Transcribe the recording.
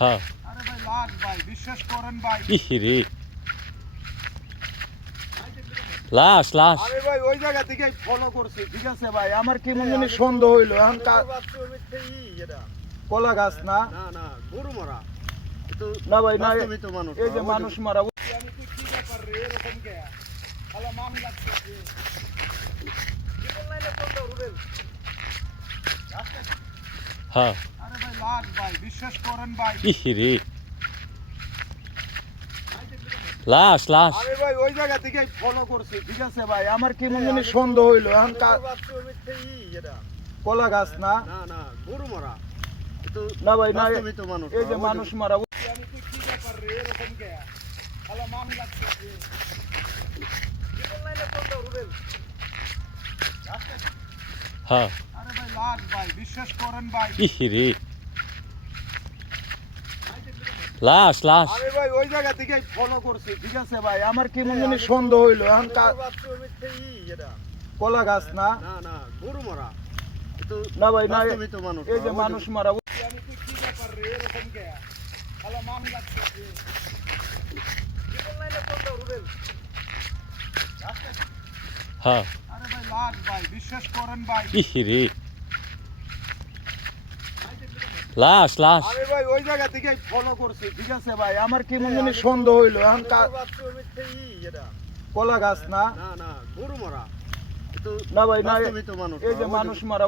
হ্যাঁ। আরে ভাই লাগ ভাই বিশ্বাস করেন ভাই ইরে লাশ লাশ। আমি ভাই, ওই জায়গা থেকে ফলো করছি, ঠিক আছে ভাই? আমার কি মনে হয় সন্দেহ হইল? কলা গাছ না? না না গরু মারা না ভাই, না, এই যে মানুষ মারা আমি কি ব্যাপার রে এরকম কে ভালো মান রুবেল হ্যাঁ। আরে ভাই লাগ ভাই বিশ্বাস করেন ভাই। ইরে লাশ লাশ। আমি ভাই ওই জায়গা থেকে ফলো করছি ঠিক আছে ভাই? আমার কি মনে সন্দেহ হইল? কলা গাছ না? না না গরু মারা। না ভাই না মানুষ এই যে মানুষ মারা। আমি কি ব্যাপার রে এরকম কে? ভালো মান লাগতেছে জীবন লাইনে কোন দাও রুবেল হ্যাঁ। আরে ভাই বিশ্বাস করেন ভাই। ইরে লাশ লাশ। আমি ভাই ওই জায়গা থেকে ফলো করছি ঠিক আছে ভাই? আমার কি মনে সন্দেহ হইল এখন কলা গাছ না? না না গরু মারা। না ভাই না মানুষ এই যে মানুষ মারা আমি তো কি ব্যাপার রে এরকম কে ভালো মান লাগতেছে জীবন লাইনে কোন রুবেল হ্যাঁ। আরে ভাই বিশ্বাস করেন ভাই। ইরে লাশ লাশ। আমি ভাই ওই জায়গা থেকে ফলো করছি ঠিক আছে ভাই? আমার কি মনে সন্দেহ হইল? এখন কলা গাছ না? না না গরু মারা। না ভাই না বাস্তবিত মানুষ এই যে মানুষ মারা